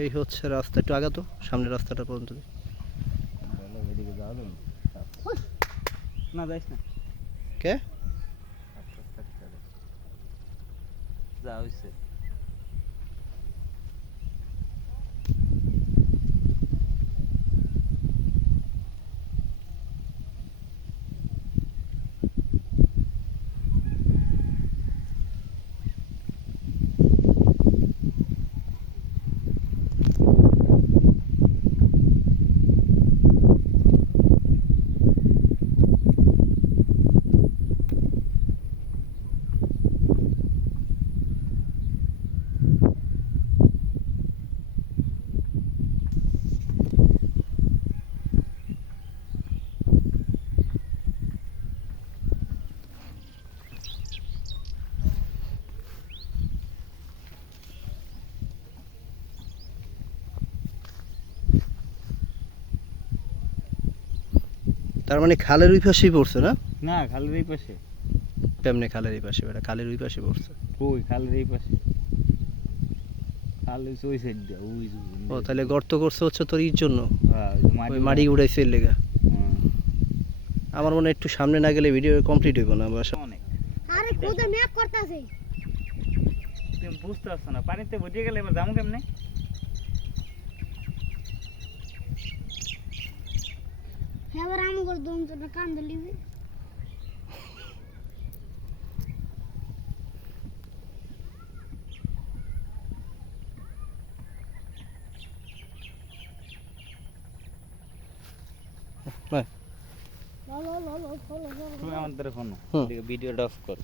এই হচ্ছে রাস্তা, একটু আগা তো সামনের রাস্তাটা পর্যন্ত। না যাইস না কে যা হইছে তার মানে খালের ওই পাশেই পড়ছে না? না খালের এই পাশে তেমনি খালের এই পাশে, এটা খালের ওই পাশে পড়ছে। কই খালের এই পাশে খাল হইছে ওই সাইড দিয়া ওই ও তাহলে গর্ত করছে হচ্ছে তোর ইর জন্য, হ্যাঁ ওই মাটি উড়াইছে এর লেগা। হ্যাঁ। আমার মনে হয় একটু সামনে না গেলে ভিডিও কমপ্লিট হইব না। বাসা অনেক আরে খুদে ম্যাপ করতেছে তুমি বুঝতে পারছো না পানিতে বুঝে গেলে এবার যাবো কেমনে এবার আমগর দম তো কান দিলি হ্যাঁ। লো লো লো লো লো তুমি আমাদের ফোন ভিডিওটা অফ করো